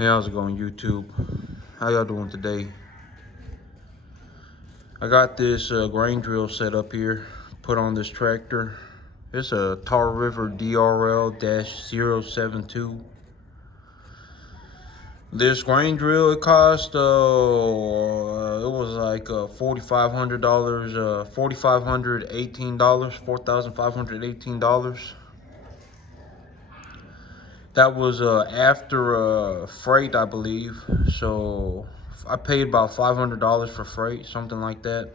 Hey, how's it going, YouTube? How y'all doing today? I got this grain drill set up here, put on this tractor. It's a Tar River DRL-072. This grain drill, it cost, it was like $4,500, $4,518. That was after freight, I believe. So I paid about $500 for freight, something like that.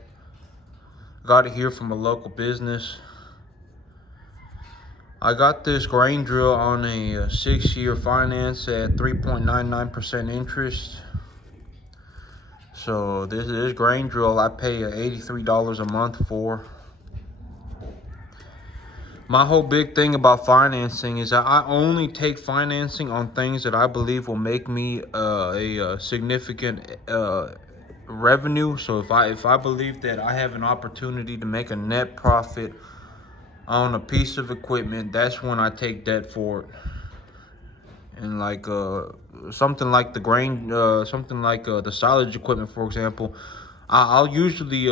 Got it here from a local business. I got this grain drill on a 6-year finance at 3.99% interest. So this grain drill I pay $83 a month for. My whole big thing about financing is that I only take financing on things that I believe will make me a significant revenue. So if I believe that I have an opportunity to make a net profit on a piece of equipment, that's when I take debt for it. And like something like the grain, something like the silage equipment, for example, I'll usually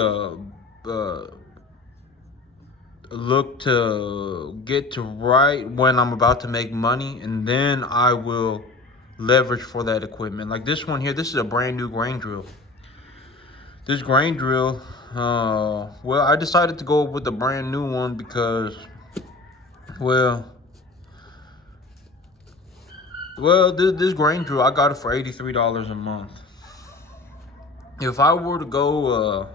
look to get to right when I'm about to make money, and then I will leverage for that equipment. Like this one here, this is a brand new grain drill. This grain drill, well, I decided to go with the brand new one because, well, this grain drill, I got it for $83 a month. If I were to go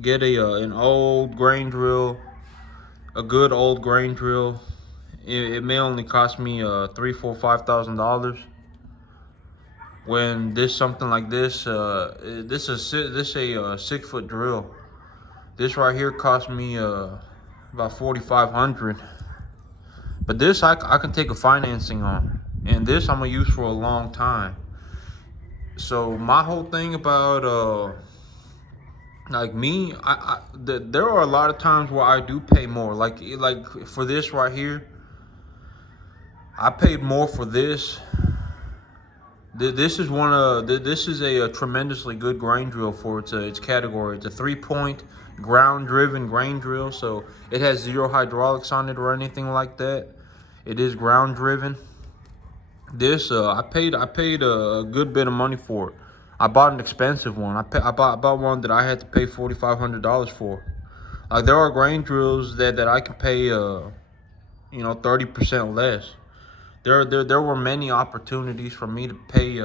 get an old grain drill, a good old grain drill, it may only cost me $3,000, $4,000, $5,000. When this something like this, this a 6-foot drill. This right here cost me about $4,500. But this I can take a financing on, and this I'm gonna use for a long time. So my whole thing about like me, there are a lot of times where I do pay more. Like for this right here, I paid more for this. This is a tremendously good grain drill for its category. It's a 3-point ground-driven grain drill, so it has 0 hydraulics on it or anything like that. It is ground-driven. This I paid a good bit of money for it. I bought an expensive one. I bought one that I had to pay $4,500 for. Like there are grain drills that I can pay 30% less. There were many opportunities for me to pay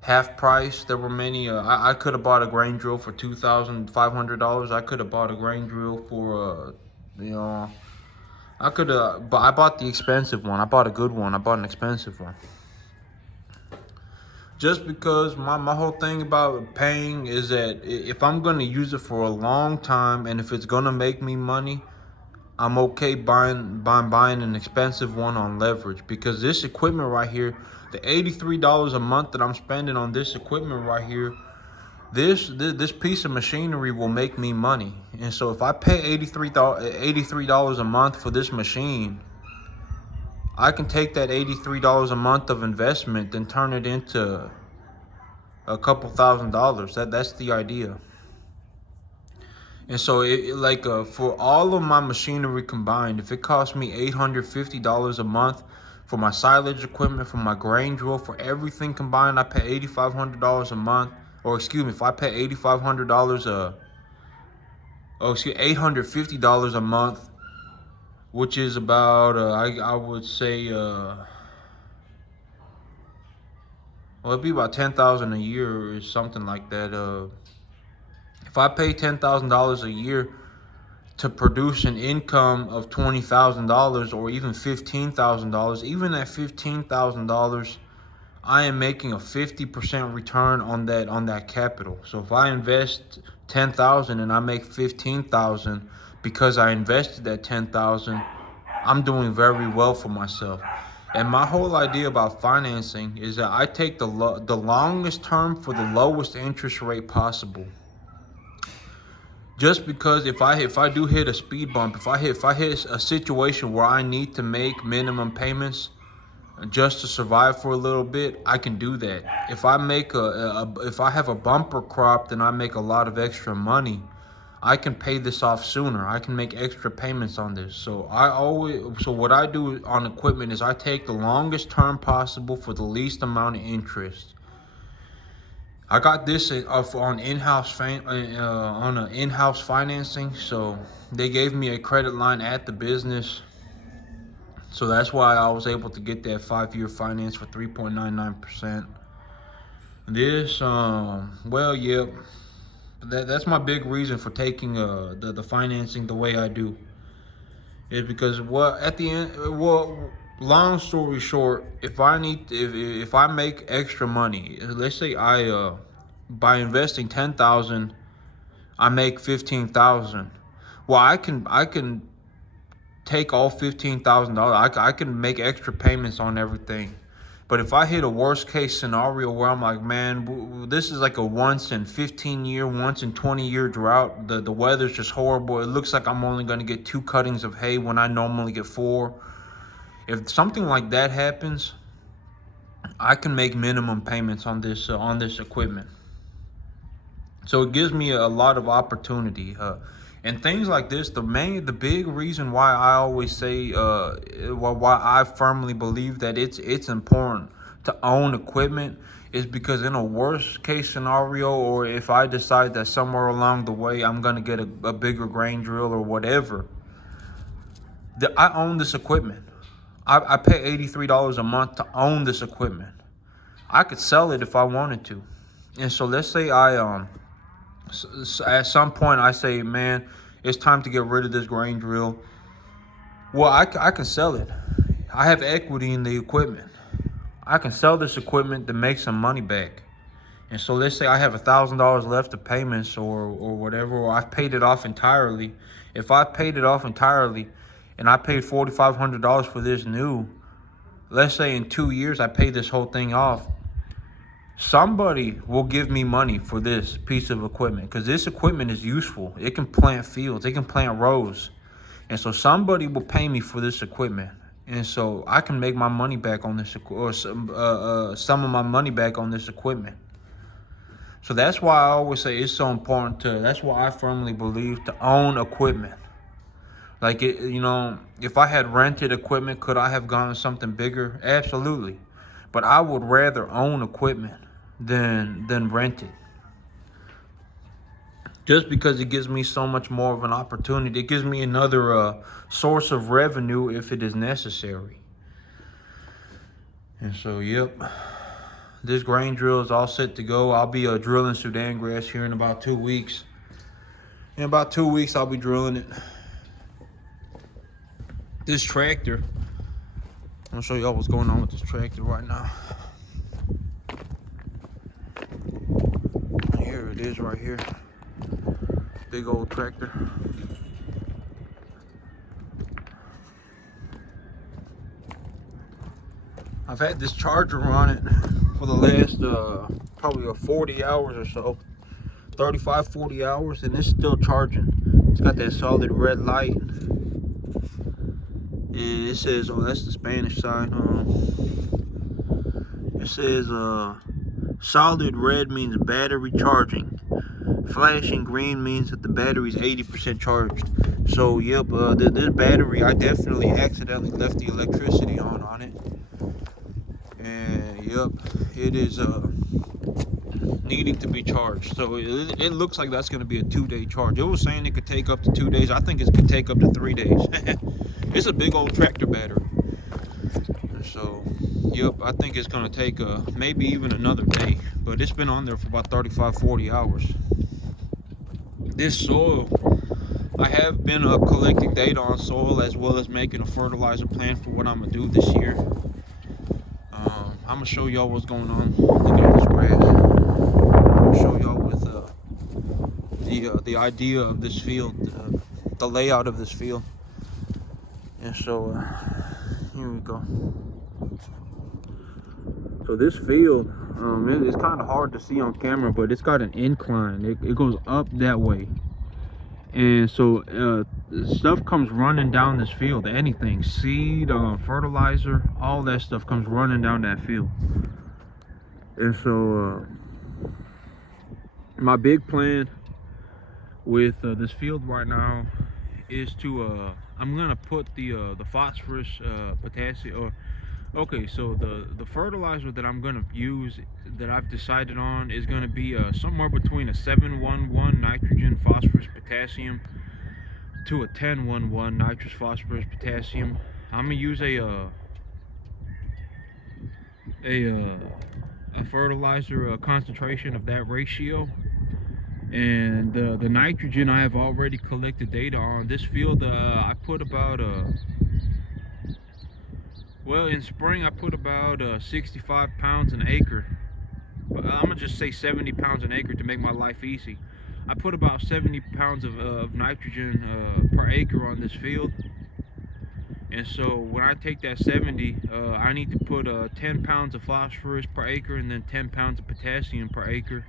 half price. There were many. I could have bought a grain drill for $2,500. I could have bought a grain drill for I could have, but I bought the expensive one. I bought a good one. I bought an expensive one. Just because my whole thing about paying is that if I'm gonna use it for a long time and if it's gonna make me money, I'm okay buying an expensive one on leverage. Because this equipment right here, the $83 a month that I'm spending on this equipment right here, this piece of machinery will make me money. And so if I pay $83 a month for this machine, I can take that $83 a month of investment and turn it into a couple $1,000s. That's the idea. And so for all of my machinery combined, if it cost me $850 a month for my silage equipment, for my grain drill, for everything combined, I pay $8,500 a month. Or excuse me, if I pay $850 a month, which is about I would say well, it'd be about $10,000 a year or something like that. If I pay $10,000 a year to produce an income of $20,000 or even $15,000, even at $15,000, I am making a 50% return on that capital. So if I invest $10,000 and I make $15,000 because I invested that $10,000, I'm doing very well for myself. And my whole idea about financing is that I take the longest term for the lowest interest rate possible. Just because if I do hit a speed bump, if I hit a situation where I need to make minimum payments, just to survive for a little bit, I can do that. If I make if I have a bumper crop, then I make a lot of extra money. I can pay this off sooner. I can make extra payments on this. So what I do on equipment is I take the longest term possible for the least amount of interest. I got this on in-house on an in-house financing. So they gave me a credit line at the business. So that's why I was able to get that 5-year finance for 3.99%. This, well, yep. That's my big reason for taking the financing the way I do. Is because at the end, long story short, if I make extra money, let's say I by investing 10,000, I make 15,000. Well, I can take all $15,000. I can make extra payments on everything. But if I hit a worst case scenario where I'm like, man, this is like a once in 15 year, once in 20 year drought. The weather's just horrible. It looks like I'm only going to get 2 cuttings of hay when I normally get 4. If something like that happens, I can make minimum payments on this equipment. So it gives me a lot of opportunity. And things like this, the big reason why I always say, why I firmly believe that it's important to own equipment is because in a worst case scenario, or if I decide that somewhere along the way I'm gonna get a bigger grain drill or whatever, I own this equipment. I pay $83 a month to own this equipment. I could sell it if I wanted to. And so let's say at some point I say, man, it's time to get rid of this grain drill. Well, I can sell it. I have equity in the equipment. I can sell this equipment to make some money back. And so let's say I have $1,000 left of payments or whatever, or I've paid it off entirely. If I paid it off entirely and I paid $4,500 for this new, let's say in 2 years I pay this whole thing off, somebody will give me money for this piece of equipment because this equipment is useful. It can plant fields. It can plant rows. And so somebody will pay me for this equipment. And so I can make my money back on this, or some of my money back on this equipment. So that's why I always say it's so important that's why I firmly believe to own equipment. Like, if I had rented equipment, could I have gotten something bigger? Absolutely. But I would rather own equipment than rent it. Just because it gives me so much more of an opportunity. It gives me another source of revenue if it is necessary. And so, yep. This grain drill is all set to go. I'll be drilling Sudan grass here in about 2 weeks. In about 2 weeks, I'll be drilling it. This tractor, I'm gonna show y'all what's going on with this tractor right now. Here it is right here. Big old tractor. I've had this charger on it for the last probably 40 hours or so. 35, 40 hours, and it's still charging. It's got that solid red light. And it says, oh, that's the Spanish side. It says solid red means battery charging. Flashing green means that the battery is 80% charged. So yep, this battery, I definitely accidentally left the electricity on it. And yep, it is needing to be charged. So it looks like that's going to be a 2-day charge. It was saying it could take up to 2 days. I think it could take up to 3 days. It's a big old tractor battery. So yep, I think it's going to take maybe even another day. But it's been on there for about 35, 40 hours. This soil, I have been collecting data on soil as well as making a fertilizer plan for what I'm going to do this year. I'm going to show y'all what's going on. Look at this grass. I'm going to show y'all with the idea of this field, the layout of this field. And so here we go. So this field, it's kind of hard to see on camera, but it's got an incline. It goes up that way. And so stuff comes running down this field. Anything, seed, fertilizer, all that stuff comes running down that field. And so my big plan with this field right now is to I'm gonna put the phosphorus, potassium, or okay, so the fertilizer that I'm gonna use, that I've decided on, is gonna be somewhere between a 7-1-1 nitrogen, phosphorus, potassium to a 10-1-1 nitrous, phosphorus, potassium. I'm gonna use a fertilizer concentration of that ratio. And the nitrogen, I have already collected data on. This field, I put about well, in spring I put about 65 pounds an acre, but I'm gonna just say 70 pounds an acre to make my life easy. I put about 70 pounds of nitrogen per acre on this field. And so when I take that 70, I need to put 10 pounds of phosphorus per acre, and then 10 pounds of potassium per acre.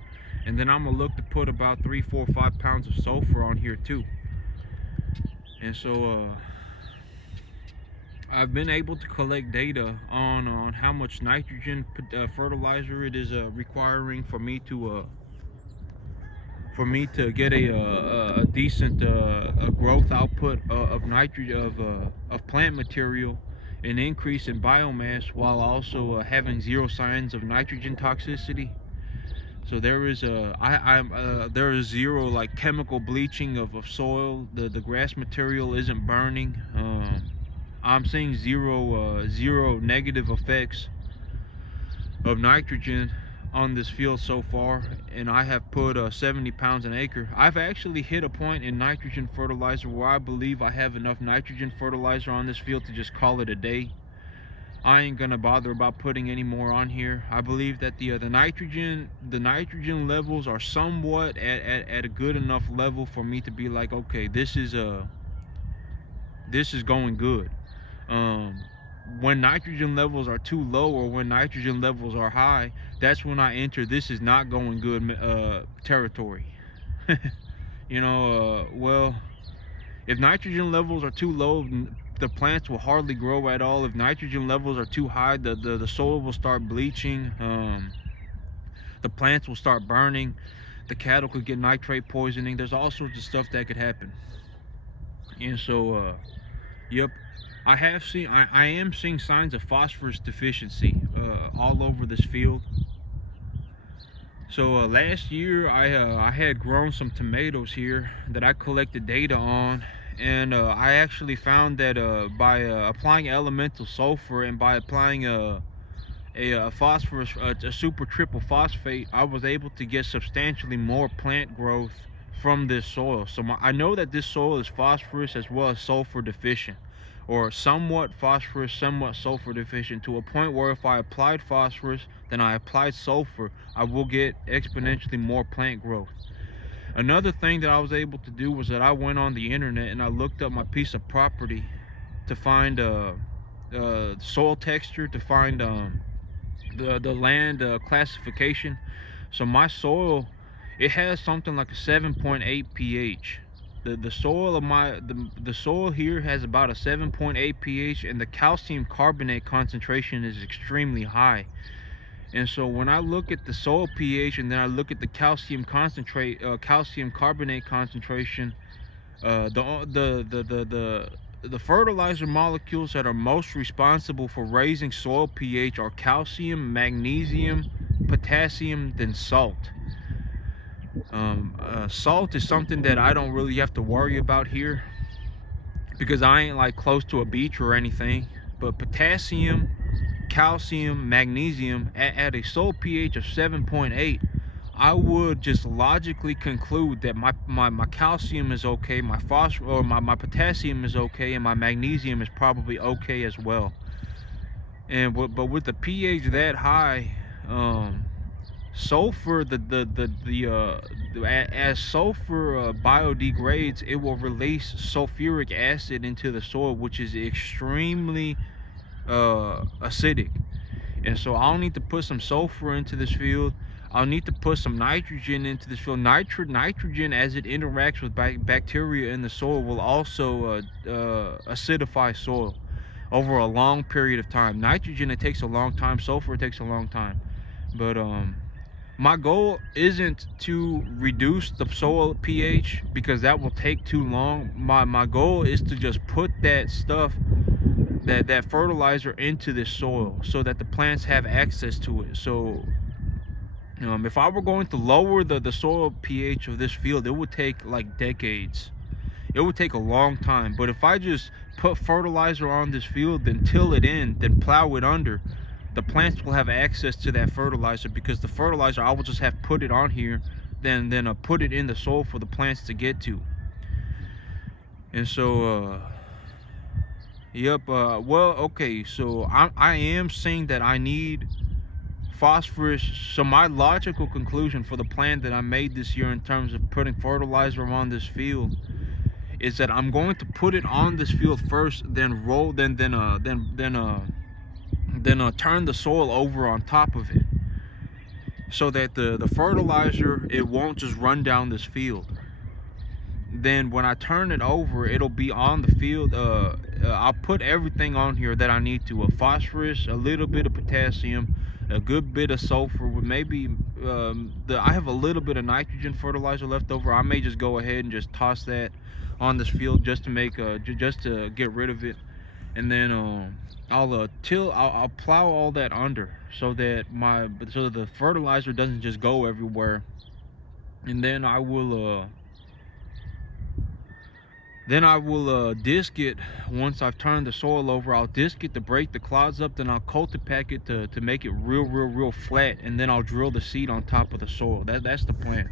And then I'm gonna look to put about 3, 4, 5 pounds of sulfur on here too. And so I've been able to collect data on how much nitrogen fertilizer it is requiring for me to get a decent growth output of nitrogen, of plant material, an increase in biomass, while also having zero signs of nitrogen toxicity. So there is there is zero like chemical bleaching of soil. The grass material isn't burning. I'm seeing zero negative effects of nitrogen on this field so far, and I have put 70 pounds an acre. I've actually hit a point in nitrogen fertilizer where I believe I have enough nitrogen fertilizer on this field to just call it a day. I ain't gonna bother about putting any more on here. I believe that the nitrogen levels are somewhat at a good enough level for me to be like, okay, this is going good. When nitrogen levels are too low, or when nitrogen levels are high, that's when I enter this is not going good territory. You know, well, if nitrogen levels are too low, the plants will hardly grow at all. If nitrogen levels are too high, the soil will start bleaching. The plants will start burning. The cattle could get nitrate poisoning. There's all sorts of stuff that could happen. And so, yep, I am seeing signs of phosphorus deficiency all over this field. So last year I had grown some tomatoes here that I collected data on, and I actually found that by applying elemental sulfur and by applying a phosphorus, a super triple phosphate, I was able to get substantially more plant growth from this soil. So I know that this soil is phosphorus as well as sulfur deficient, or somewhat phosphorus, somewhat sulfur deficient, to a point where if I applied phosphorus, then I applied sulfur, I will get exponentially more plant growth. Another thing that I was able to do was that I went on the internet and I looked up my piece of property to find soil texture, to find the land classification. So my soil, it has something like a 7.8 pH. The soil of the soil here has about a 7.8 pH, and the calcium carbonate concentration is extremely high. And so when I look at the soil pH and then I look at the calcium carbonate concentration, the fertilizer molecules that are most responsible for raising soil pH are calcium, magnesium, potassium, then salt. Salt is something that I don't really have to worry about here because I ain't like close to a beach or anything. But potassium, calcium, magnesium at a soil pH of 7.8, I would just logically conclude that my calcium is okay, my phosphorus or my potassium is okay, and my magnesium is probably okay as well. And but with the pH that high, sulfur, as sulfur biodegrades, it will release sulfuric acid into the soil, which is extremely acidic. And so I'll need to put some sulfur into this field. I'll need to put some nitrogen into this field. Nitrogen, as it interacts with bacteria in the soil, will also acidify soil. over a long period of time. Nitrogen, it takes a long time. Sulfur, it takes a long time. But my goal isn't to reduce the soil pH, because that will take too long. My goal is to just put that stuff, that fertilizer, into this soil so that the plants have access to it. So if I were going to lower the soil pH of this field, it would take like decades. It would take a long time. But if I just put fertilizer on this field, then till it in, then plow it under, the plants will have access to that fertilizer, because the fertilizer, I will just have put it on here, then put it in the soil for the plants to get to. And so yep, well, okay, so I am saying that I need phosphorus. So my logical conclusion for the plan that I made this year in terms of putting fertilizer on this field is that I'm going to put it on this field first, then roll, then turn the soil over on top of it, so that the fertilizer, it won't just run down this field. Then when I turn it over, it'll be on the field. I'll put everything on here that I need to: a phosphorus, a little bit of potassium, a good bit of sulfur, with maybe I have a little bit of nitrogen fertilizer left over. I may just go ahead and just toss that on this field just to make just to get rid of it. And then I'll plow all that under, so that the fertilizer doesn't just go everywhere. And then I will disc it. Once I've turned the soil over, I'll disc it to break the clods up. Then I'll cultipack it to make it real flat, and then I'll drill the seed on top of the soil. That's the plan.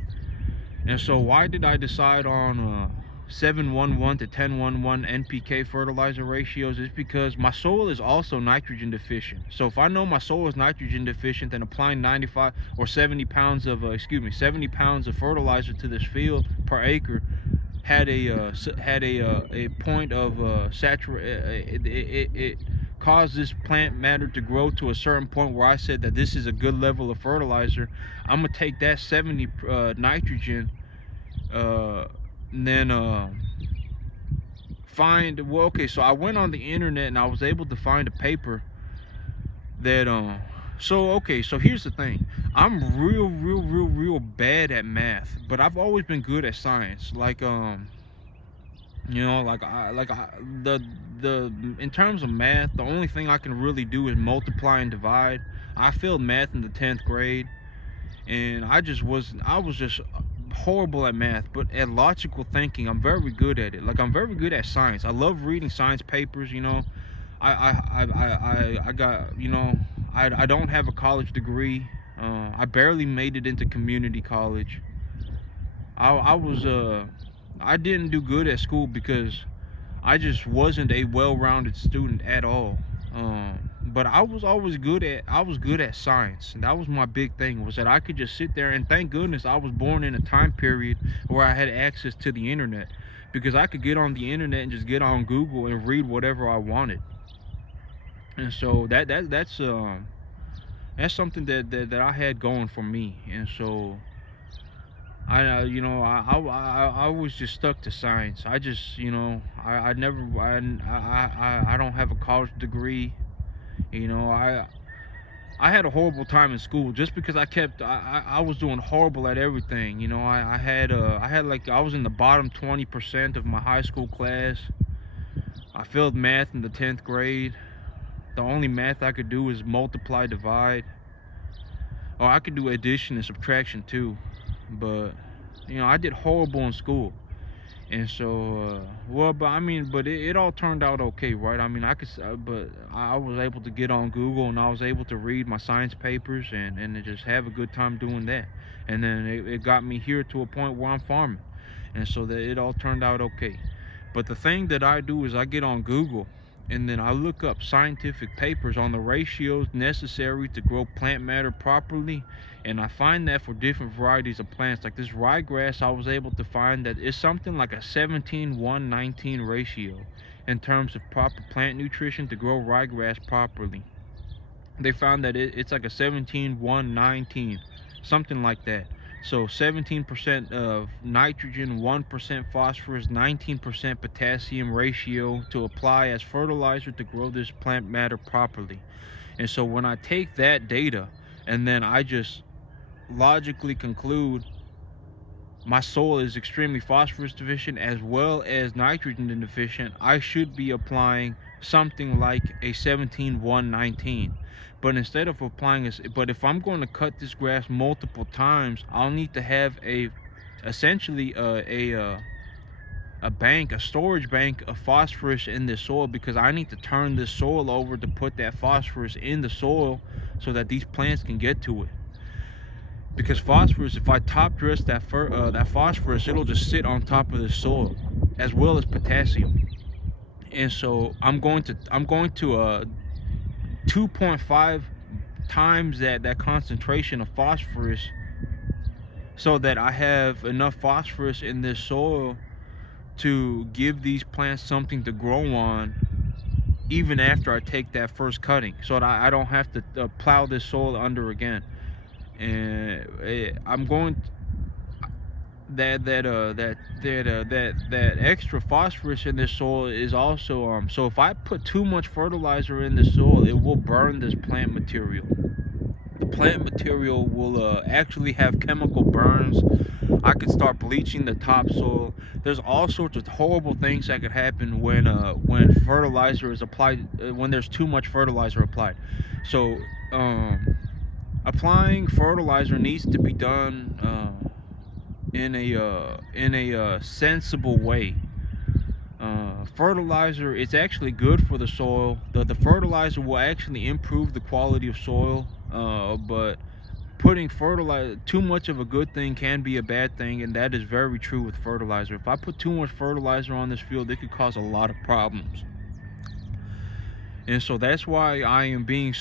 And so why did I decide on 7:1:1 to 10:1:1 NPK fertilizer ratios? Is because my soil is also nitrogen deficient. So if I know my soil is nitrogen deficient, then applying 95 or 70 pounds of 70 pounds of fertilizer to this field per acre had a point of saturate. It caused this plant matter to grow to a certain point where I said that this is a good level of fertilizer. I'm gonna take that 70 nitrogen, then find, well, okay, so I went on the internet and I was able to find a paper that so here's the thing. I'm real bad at math, but I've always been good at science. Like in terms of math, the only thing I can really do is multiply and divide. I failed math in the 10th grade, and I was just horrible at math. But at logical thinking, I'm very good at it. Like, I'm very good at science. I love reading science papers. I got, I don't have a college degree. I barely made it into community college. I didn't do good at school because I just wasn't a well-rounded student at all. But I was good at science, and that was my big thing, was that I could just sit there, and thank goodness I was born in a time period where I had access to the internet, because I could get on the internet and just get on Google and read whatever I wanted. And so that's something that I had going for me. And so I was just stuck to science. I just, I don't have a college degree. I had a horrible time in school just because I was doing horrible at everything. I was in the bottom 20% of my high school class. I failed math in the 10th grade. The only math I could do is multiply, divide. Oh, I could do addition and subtraction too. But I did horrible in school. And so but it all turned out okay, right? I mean, but I was able to get on Google, and I was able to read my science papers and just have a good time doing that. And then it got me here to a point where I'm farming. And so that it all turned out okay. But the thing that I do is I get on Google, and then I look up scientific papers on the ratios necessary to grow plant matter properly. And I find that for different varieties of plants, like this ryegrass, I was able to find that it's something like a 17:1:19 ratio in terms of proper plant nutrition to grow ryegrass properly. They found that it's like a 17:1:19, something like that. So 17% of nitrogen, 1% phosphorus, 19% potassium ratio to apply as fertilizer to grow this plant matter properly. And so when I take that data and then I just logically conclude my soil is extremely phosphorus deficient as well as nitrogen deficient, I should be applying something like a 17-1-19. But instead of applying this, but if I'm going to cut this grass multiple times, I'll need to have essentially a bank, a storage bank of phosphorus in this soil, because I need to turn this soil over to put that phosphorus in the soil so that these plants can get to it. Because phosphorus, if I top dress that phosphorus, it'll just sit on top of the soil, as well as potassium. And so I'm going to 2.5 times that concentration of phosphorus, so that I have enough phosphorus in this soil to give these plants something to grow on, even after I take that first cutting, so that I don't have to plow this soil under again. And I'm going that extra phosphorus in this soil is also so if I put too much fertilizer in the soil, it will burn this plant material. The plant material will actually have chemical burns. I could start bleaching the topsoil. There's all sorts of horrible things that could happen when fertilizer is applied, when there's too much fertilizer applied. So applying fertilizer needs to be done in a sensible way. Fertilizer is actually good for the soil. The fertilizer will actually improve the quality of soil, but putting fertilizer, too much of a good thing can be a bad thing, and that is very true with fertilizer. If I put too much fertilizer on this field, it could cause a lot of problems. And so that's why I am being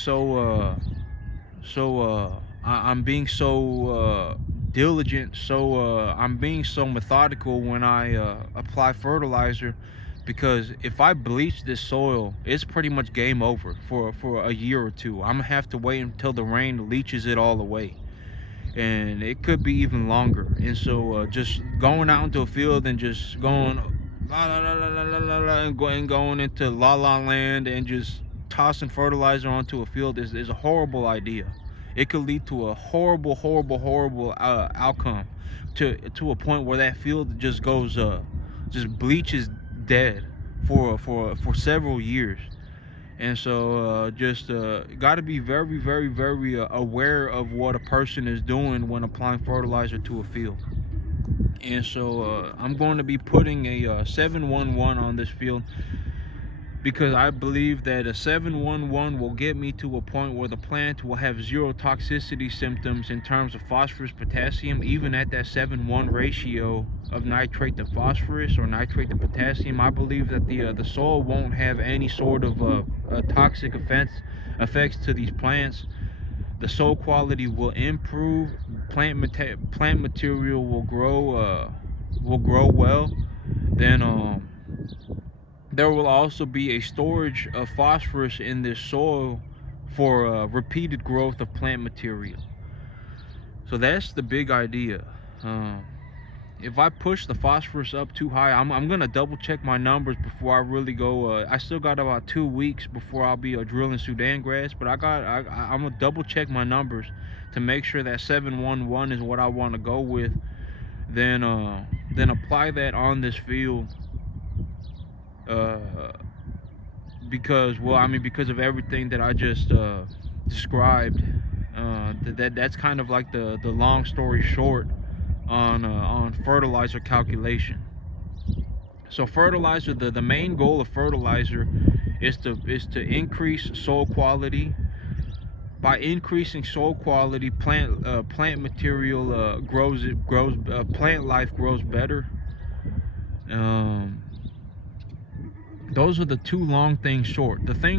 I'm being so diligent, I'm being so methodical when I apply fertilizer, because if I bleach this soil, it's pretty much game over for a year or two. I'm gonna have to wait until the rain leaches it all away, and it could be even longer. And so just going out into a field and just going la la la la la la la and going into la la land and just tossing fertilizer onto a field is a horrible idea. It could lead to a horrible outcome, to a point where that field just goes just bleaches dead for several years. And so just got to be very aware of what a person is doing when applying fertilizer to a field. And so I'm going to be putting a 7-1-1 on this field, because I believe that a 7-1-1 will get me to a point where the plant will have zero toxicity symptoms in terms of phosphorus, potassium, even at that 7-1 ratio of nitrate to phosphorus or nitrate to potassium. I believe that the soil won't have any sort of toxic effects to these plants. The soil quality will improve. Plant material will grow well. Then there will also be a storage of phosphorus in this soil for repeated growth of plant material. So that's the big idea. If I push the phosphorus up too high, I'm gonna double check my numbers before I really go. I still got about 2 weeks before I'll be drilling Sudan grass, but I'm gonna double check my numbers to make sure that 7-1-1 is what I want to go with. Then apply that on this field. Because of everything that I just described, that's kind of like the long story short on fertilizer calculation. So fertilizer, the main goal of fertilizer is to increase soil quality. By increasing soil quality, plant material grows, plant life grows better. Those are the two long things short. The thing